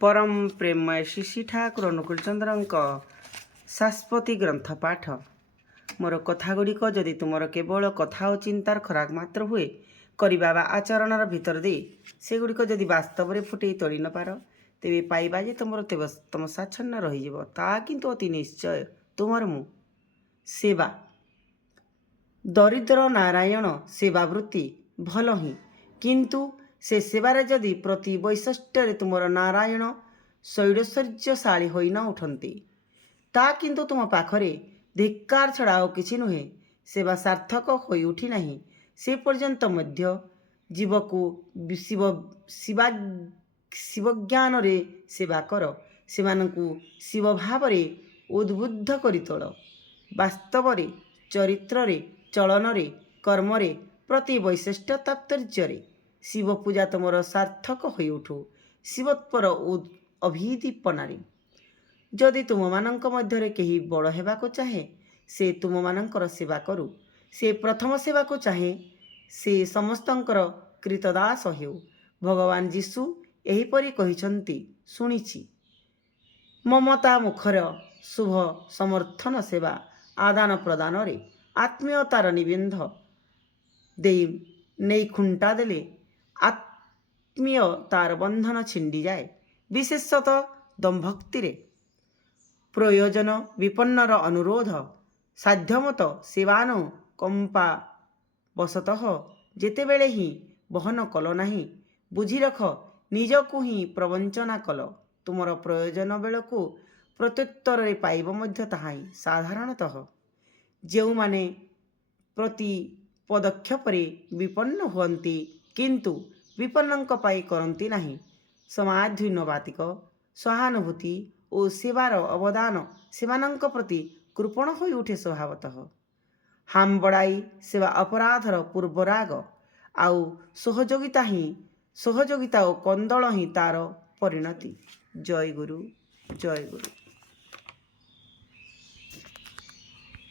परम प्रेममय श्री ठाकुर अनुकूल चंद्र शाश्वती ग्रंथ पाठ। मोर कथागुड़िक जदि तुमर केवल कथा और चिंतार खराक मात्र हुए करवा आचरण भितर दे सेगुड़िक जदि वास्तव में फुटे तोड़ी न पार तेरे पाइबा जे तुम साच्छन्न रही ता किंतु अति निश्चय तुमर मु सेवा दरिद्र नारायण सेवा वृत्ति भल ही किंतु से सेवारे जदि प्रति वैशिष्ट्य तुमर नारायण शैलश्चर्यशाली होई न उठंती ता किंतु तुम पाखरे धिक्कार छड़ा और किछि नुहे। सेवा सार्थक होई उठी नहीं से पर्यंत मध्य जीव को शिवज्ञान रे सेवा कर सेमानंकु शिव भाव रे उद्बुद्ध करि तोल। वास्तव रे चरित्र रे चलन रे कर्म रे प्रति वैशिष्ट्य तात्पर्य रे शिव पूजा तुमर सार्थक होई उठू शिवत्पर अभिदीपनारी। जदि तुम मानंक मध्यरे केही बड़ हेबाको चाहे से तुम मानंकर सेवा करू से प्रथम सेवा को चाहे से समस्तंकर कृतदास हेउ। भगवान जीशु एहीपरि कहिछंती सुनिछि ममता मुखर शुभ समर्थन सेवा आदान प्रदान रे आत्मीयतार निबंध देई नहीं खुंटा देले आत्मीय तार बंधन छिंडी जाए। विशेषतः दम्भक्ति रे प्रयोजन विपन्नर अनुरोध साध्यमत सेवान कंपा बसतः जेतेबेले ही बहन कल नाही बुझी रख निजकु ही प्रवंचना कल तुमर प्रयोजन बेलकु प्रत्युत्तर रे पाइब मध्य ताहाई साधारणतः जेउ माने प्रति पदक्षेपरे विपन्न हुअन्ति किंतु विपन्नंक पाई करन्ति नाही समाधीनवातिक सहानुभूति और सेवार अवदान सेमानंक प्रति कृपण होई उठे स्वभावतः। हाम बड़ाई सेवा अपराधर पूर्वराग आउ सहयोगिता और कंदल ही तार परिणति। जय गुरु जय गुरु।